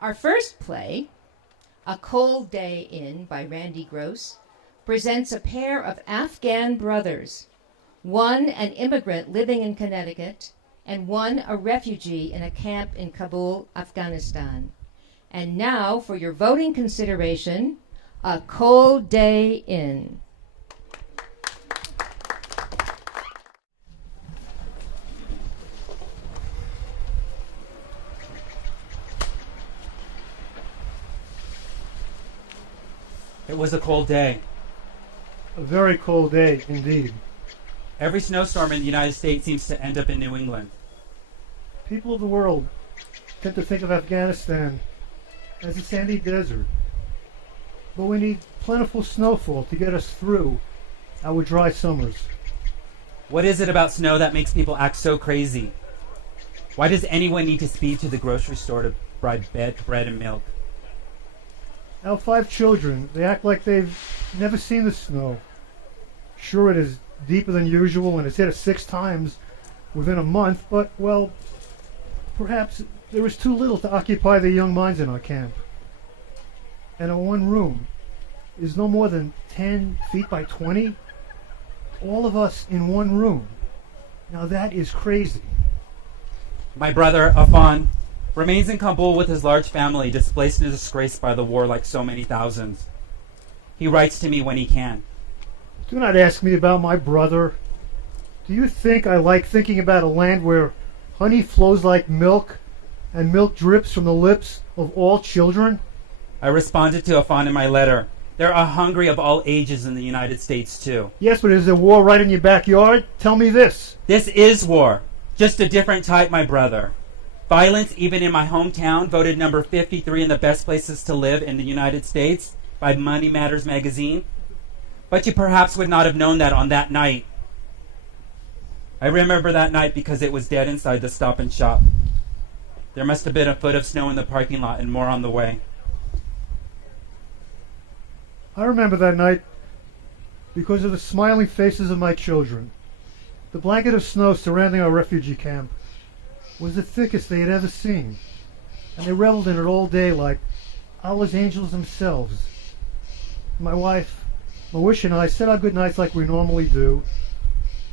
Our first play, A Cold Day In by Randy Gross, presents a pair of Afghan brothers, one an immigrant living in Connecticut, and one a refugee in a camp in Kabul, Afghanistan. And now, for your voting consideration, A Cold Day In. It was a cold day. A very cold day indeed. Every snowstorm in the United States seems to end up in New England. People of the world tend to think of Afghanistan as a sandy desert, but we need plentiful snowfall to get us through our dry summers. What is it about snow that makes people act so crazy? Why does anyone need to speed to the grocery store to buy bread and milk? Our 5 children, they act like they've never seen the snow. Sure, it is deeper than usual and it's hit us 6 times within a month, but, well, perhaps there is too little to occupy the young minds in our camp. And our one room is no more than 10 feet by 20. All of us in one room. Now that is crazy. My brother, Afan, remains in Kabul with his large family, displaced and disgraced by the war like so many thousands. He writes to me when he can. Do not ask me about my brother. Do you think I like thinking about a land where honey flows like milk and milk drips from the lips of all children? I responded to Afan in my letter. There are hungry of all ages in the United States, too. Yes, but is there war right in your backyard? Tell me this. This is war. Just a different type, my brother. Violence, even in my hometown, voted number 53 in the best places to live in the United States by Money Matters magazine. But you perhaps would not have known that on that night. I remember that night because it was dead inside the Stop and Shop. There must have been a foot of snow in the parking lot and more on the way. I remember that night because of the smiling faces of my children. The blanket of snow surrounding our refugee camp was the thickest they had ever seen, and they reveled in it all day like Allah's angels themselves. My wife, Mawish, and I said our good nights like we normally do,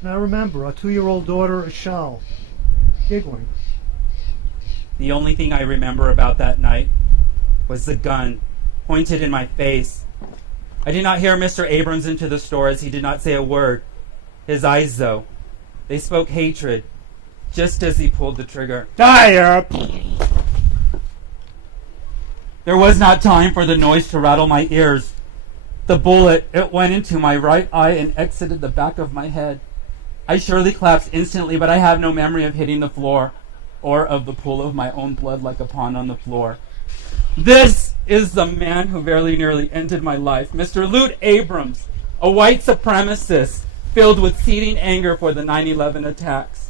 and I remember our 2-year-old daughter, Ashal, giggling. The only thing I remember about that night was the gun pointed in my face. I did not hear Mr. Abrams into the store as he did not say a word. His eyes, though, they spoke hatred just as he pulled the trigger. Fire! There was not time for the noise to rattle my ears. The bullet, it went into my right eye and exited the back of my head. I surely collapsed instantly, but I have no memory of hitting the floor or of the pool of my own blood like a pond on the floor. This is the man who very nearly ended my life, Mr. Lute Abrams, a white supremacist filled with seething anger for the 9/11 attacks.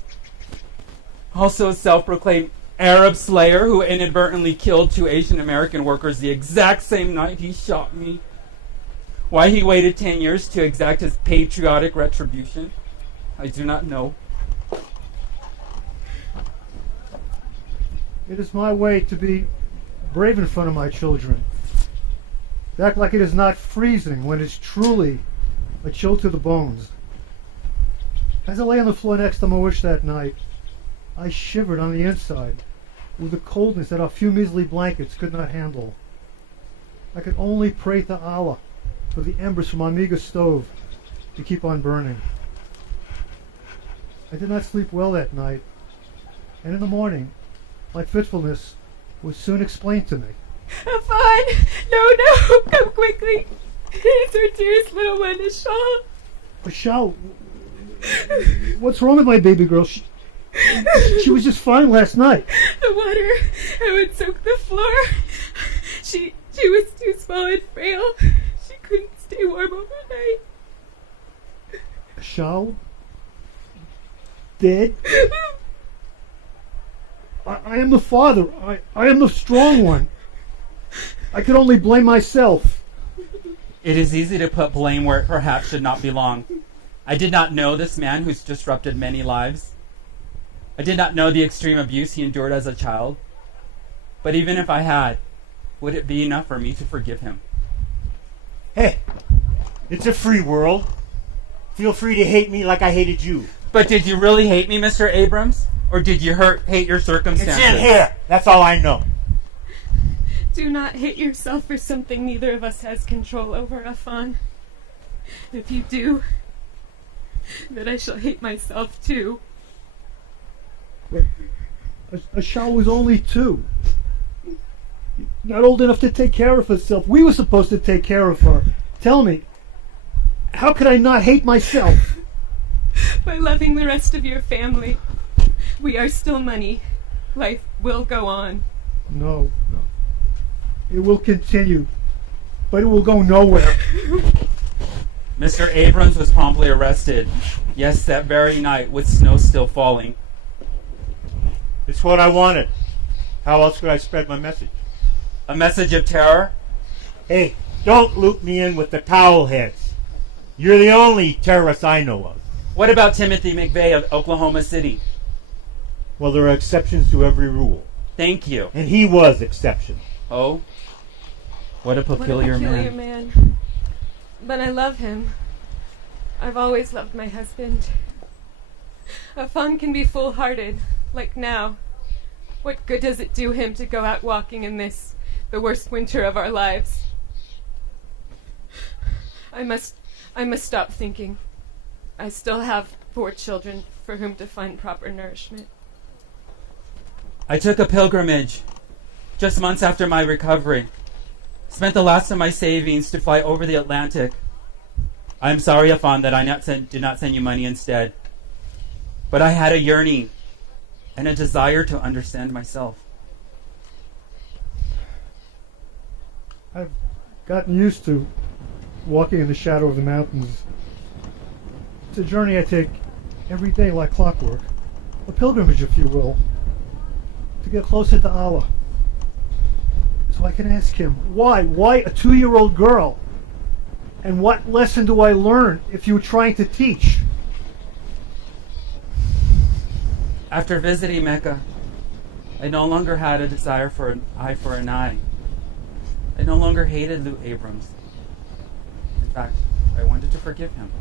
Also a self-proclaimed Arab slayer who inadvertently killed 2 Asian American workers the exact same night he shot me. Why he waited 10 years to exact his patriotic retribution, I do not know. It is my way to be brave in front of my children. To act like it is not freezing when it's truly a chill to the bones. As I lay on the floor next to Mawish that night, I shivered on the inside with the coldness that our few measly blankets could not handle. I could only pray to Allah for the embers from our meager stove to keep on burning. I did not sleep well that night, and in the morning, my fitfulness was soon explained to me. Afan! No, come quickly! It's our dearest little one, Ashal. Ashal, what's wrong with my baby girl? She was just fine last night. The water, it would soak the floor. She was too small and frail. She couldn't stay warm overnight. Ashal? Dead? I am the father. I am the strong one. I could only blame myself. It is easy to put blame where it perhaps should not belong. I did not know this man who's disrupted many lives. I did not know the extreme abuse he endured as a child. But even if I had, would it be enough for me to forgive him? Hey, it's a free world. Feel free to hate me like I hated you. But did you really hate me, Mr. Abrams? Or did you hate your circumstances? It's in here. That's all I know. Do not hate yourself for something neither of us has control over, Afan. If you do, then I shall hate myself too. Ashal was only 2. Not old enough to take care of herself. We were supposed to take care of her. Tell me, how could I not hate myself? By loving the rest of your family. We are still money. Life will go on. No. It will continue, but it will go nowhere. Mr. Abrams was promptly arrested. Yes, that very night, with snow still falling. It's what I wanted. How else could I spread my message? A message of terror? Hey, don't loop me in with the towel heads. You're the only terrorist I know of. What about Timothy McVeigh of Oklahoma City? Well, there are exceptions to every rule. Thank you. And he was exception. Oh, what a peculiar man. But I love him. I've always loved my husband. Afan can be foolhardy, like now. What good does it do him to go out walking in this, the worst winter of our lives? I must stop thinking. I still have 4 children for whom to find proper nourishment. I took a pilgrimage just months after my recovery. Spent the last of my savings to fly over the Atlantic. I'm sorry, Afan, that I did not send you money instead. But I had a yearning and a desire to understand myself. I've gotten used to walking in the shadow of the mountains. It's a journey I take every day like clockwork. A pilgrimage, if you will, to get closer to Allah. So I can ask him, why? Why a 2-year-old girl? And what lesson do I learn if you're trying to teach? After visiting Mecca, I no longer had a desire for an eye for an eye. I no longer hated Lou Abrams. In fact, I wanted to forgive him.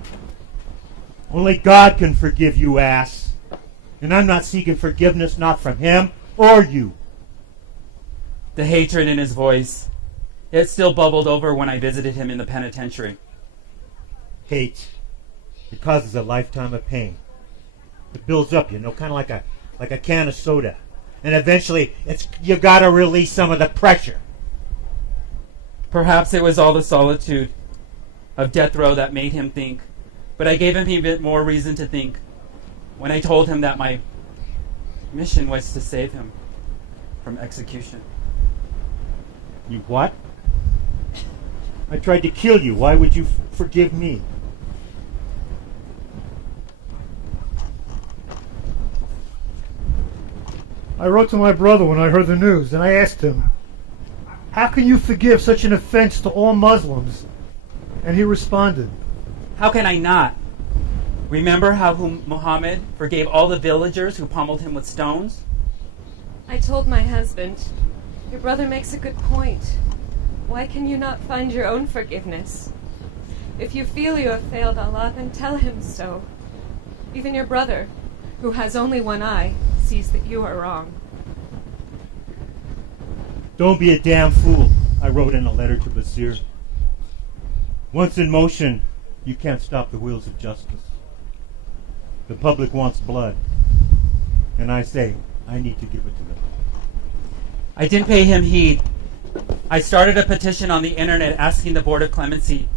Only God can forgive you, ass. And I'm not seeking forgiveness, not from him or you. The hatred in his voice, it still bubbled over when I visited him in the penitentiary. Hate. It causes a lifetime of pain. It builds up, kind of like a can of soda. And eventually, you gotta release some of the pressure. Perhaps it was all the solitude of death row that made him think. But I gave him a bit more reason to think when I told him that my mission was to save him from execution. You what? I tried to kill you. Why would you forgive me? I wrote to my brother when I heard the news, and I asked him, how can you forgive such an offense to all Muslims? And he responded, How can I not? Remember how Muhammad forgave all the villagers who pummeled him with stones? I told my husband, your brother makes a good point. Why can you not find your own forgiveness? If you feel you have failed Allah, then tell him so. Even your brother, who has only one eye, sees that you are wrong. Don't be a damn fool, I wrote in a letter to Basir. Once in motion, you can't stop the wheels of justice. The public wants blood, and I say, I need to give it to them. I didn't pay him heed. I started a petition on the internet asking the Board of Clemency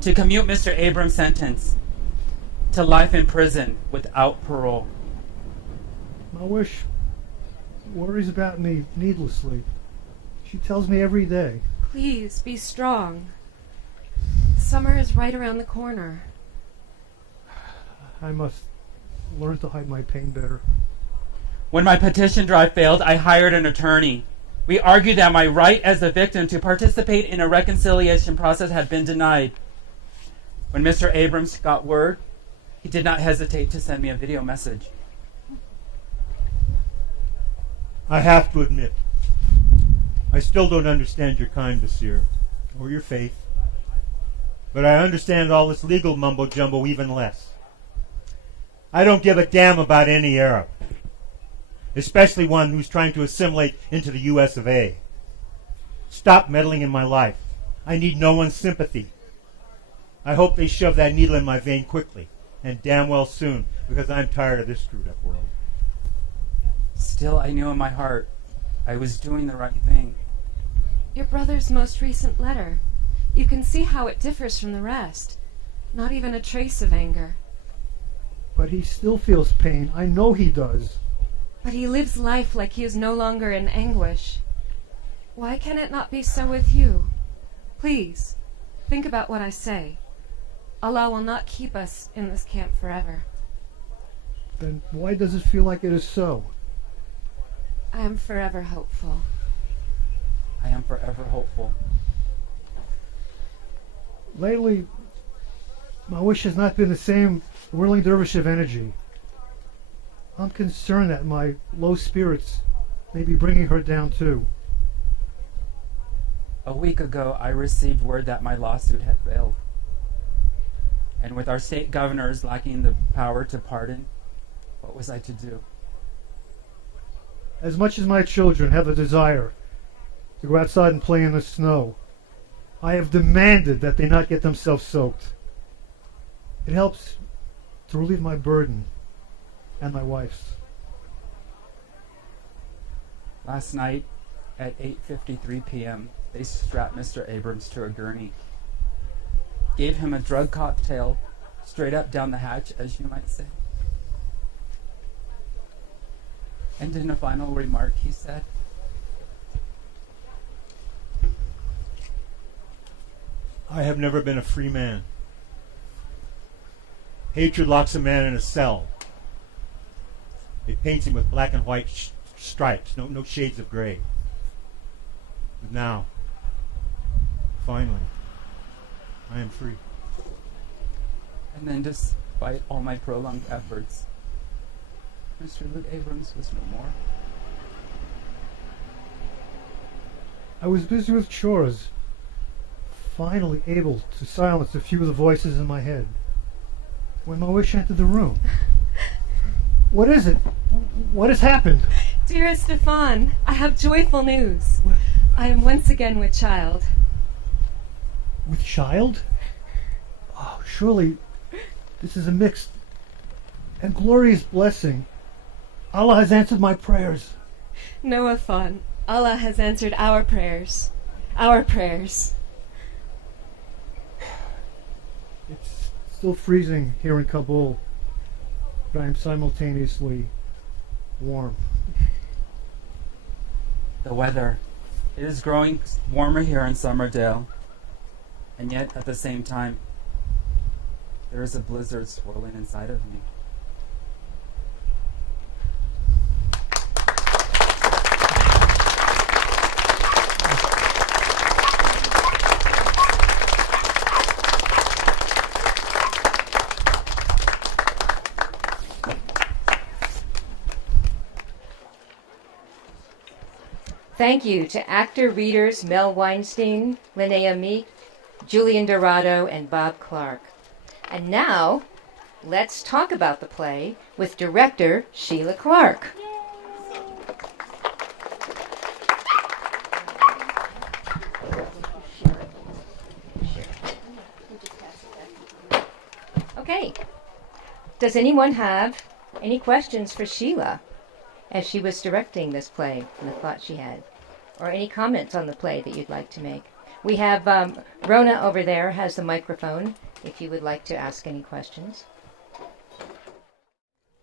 to commute Mr. Abrams' sentence to life in prison without parole. my wish worries about me needlessly. She tells me every day. Please, be strong. Summer is right around the corner. I must learn to hide my pain better. When my petition drive failed, I hired an attorney. We argued that my right as a victim to participate in a reconciliation process had been denied. When Mr. Abrams got word, he did not hesitate to send me a video message. I have to admit, I still don't understand your kind, Basir, or your faith. But I understand all this legal mumbo-jumbo even less. I don't give a damn about any Arab, especially one who's trying to assimilate into the US of A. Stop meddling in my life. I need no one's sympathy. I hope they shove that needle in my vein quickly, and damn well soon, because I'm tired of this screwed up world. Still, I knew in my heart I was doing the right thing. Your brother's most recent letter. You can see how it differs from the rest. Not even a trace of anger. But he still feels pain. I know he does. But he lives life like he is no longer in anguish. Why can it not be so with you? Please, think about what I say. Allah will not keep us in this camp forever. Then why does it feel like it is so? I am forever hopeful. I am forever hopeful. Lately, my wish has not been the same whirling dervish of energy. I'm concerned that my low spirits may be bringing her down too. A week ago, I received word that my lawsuit had failed. And with our state governors lacking the power to pardon, what was I to do? As much as my children have a desire to go outside and play in the snow, I have demanded that they not get themselves soaked. It helps to relieve my burden and my wife's. Last night at 8:53 p.m., they strapped Mr. Abrams to a gurney, gave him a drug cocktail straight up down the hatch, as you might say. And in a final remark, he said, I have never been a free man. Hatred locks a man in a cell. It paints him with black and white stripes, no shades of gray. But now, finally, I am free. and then despite all my prolonged efforts, Mr. Luke Abrams was no more. I was busy with chores, finally able to silence a few of the voices in my head, when my wish entered the room. What is it? What has happened? Dearest Stefan, I have joyful news. I am once again with child. With child? Oh, surely this is a mixed and glorious blessing. Allah has answered my prayers. No, Afan. Allah has answered our prayers. Our prayers. It's still freezing here in Kabul, but I am simultaneously warm. The weather, it is growing warmer here in Summerdale, and yet at the same time, there is a blizzard swirling inside of me. Thank you to actor-readers Mel Weinstein, Linnea Meek, Julian Dorado, and Bob Clark. And now, let's talk about the play with director Sheila Clark. Okay. Does anyone have any questions for Sheila as she was directing this play and the thought she had? Or any comments on the play that you'd like to make? We have Rona over there has the microphone if you would like to ask any questions.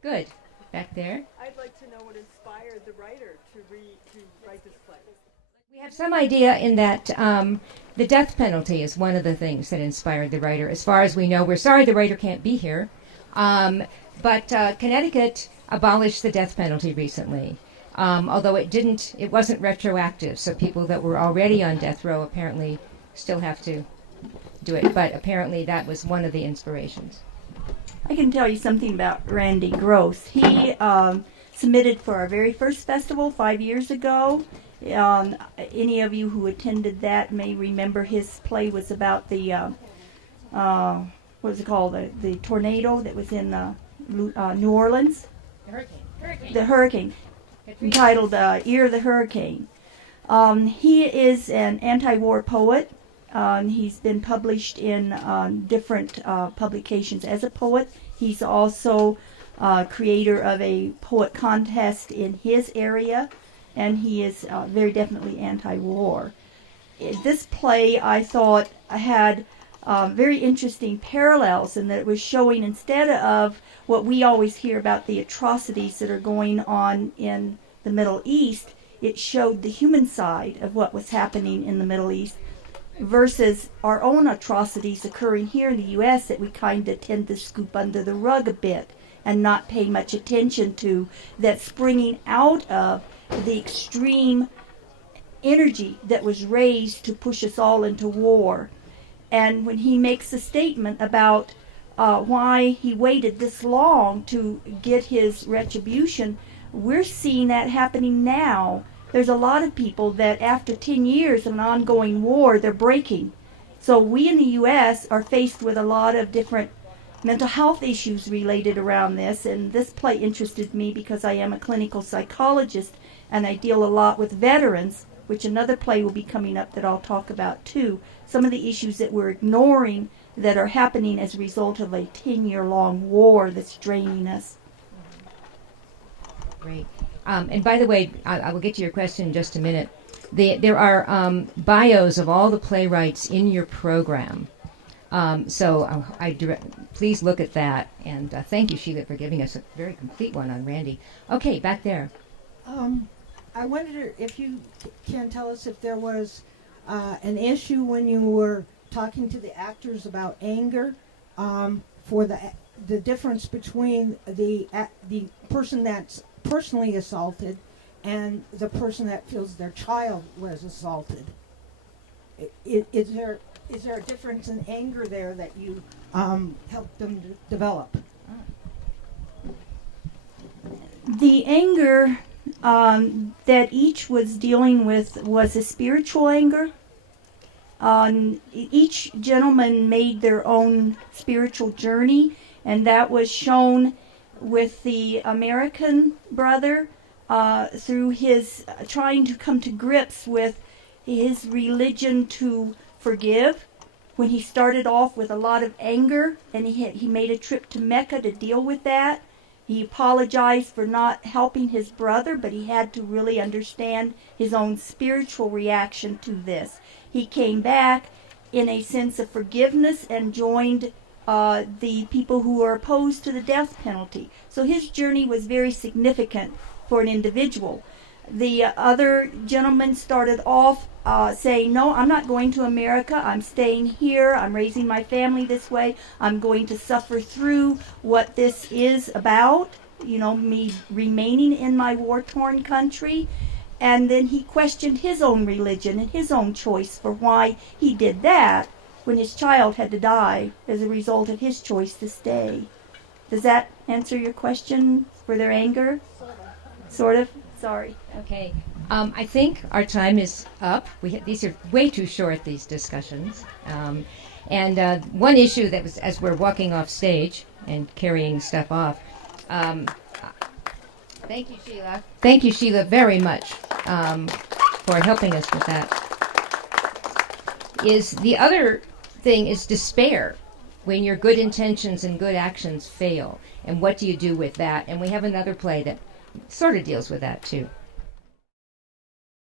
Good. Back there. I'd like to know what inspired the writer to write this play. We have some idea in that the death penalty is one of the things that inspired the writer. As far as we know, we're sorry the writer can't be here, but Connecticut abolished the death penalty recently. Although it wasn't retroactive, so people that were already on death row apparently still have to do it. But apparently that was one of the inspirations. I can tell you something about Randy Gross. He submitted for our very first festival 5 years ago, Any of you who attended that may remember his play was about the what was it called? The tornado that was in New Orleans. The hurricane. Entitled "Ear of the Hurricane." He is an anti-war poet. He's been published in different publications as a poet. He's also creator of a poet contest in his area, and he is very definitely anti-war. This play, I thought, had very interesting parallels in that it was showing, instead of what we always hear about the atrocities that are going on in the Middle East, it showed the human side of what was happening in the Middle East versus our own atrocities occurring here in the U.S. that we kind of tend to scoop under the rug a bit and not pay much attention to, that's springing out of the extreme energy that was raised to push us all into war. And when he makes a statement about why he waited this long to get his retribution, we're seeing that happening now. There's a lot of people that after 10 years of an ongoing war, they're breaking. So we in the U.S. are faced with a lot of different mental health issues related around this, and this play interested me because I am a clinical psychologist and I deal a lot with veterans, which another play will be coming up that I'll talk about too. Some of the issues that we're ignoring that are happening as a result of a 10-year-long war that's draining us. Great. And by the way, I will get to your question in just a minute. There are bios of all the playwrights in your program. So please look at that. And thank you, Sheila, for giving us a very complete one on Randy. Okay, back there. I wonder if you can tell us if there was an issue when you were talking to the actors about anger, for the difference between the person that's personally assaulted and the person that feels their child was assaulted. Is there a difference in anger there that you helped them develop? The anger that each was dealing with was a spiritual anger. Each gentleman made their own spiritual journey, and that was shown with the American brother through his trying to come to grips with his religion to forgive. When he started off with a lot of anger, and he made a trip to Mecca to deal with that. He apologized for not helping his brother, but he had to really understand his own spiritual reaction to this. He came back in a sense of forgiveness and joined the people who are opposed to the death penalty. So his journey was very significant for an individual. The other gentleman started off saying, no, I'm not going to America. I'm staying here. I'm raising my family this way. I'm going to suffer through what this is about, me remaining in my war-torn country. And then he questioned his own religion and his own choice for why he did that when his child had to die as a result of his choice to stay. Does that answer your question for their anger? Sort of. Sorry. Okay. I think our time is up. These are way too short, these discussions. And one issue that was, as we're walking off stage and carrying stuff off, thank you, Sheila. Thank you, Sheila, very much for helping us with that. The other thing is despair, when your good intentions and good actions fail. And what do you do with that? And we have another play that sort of deals with that, too.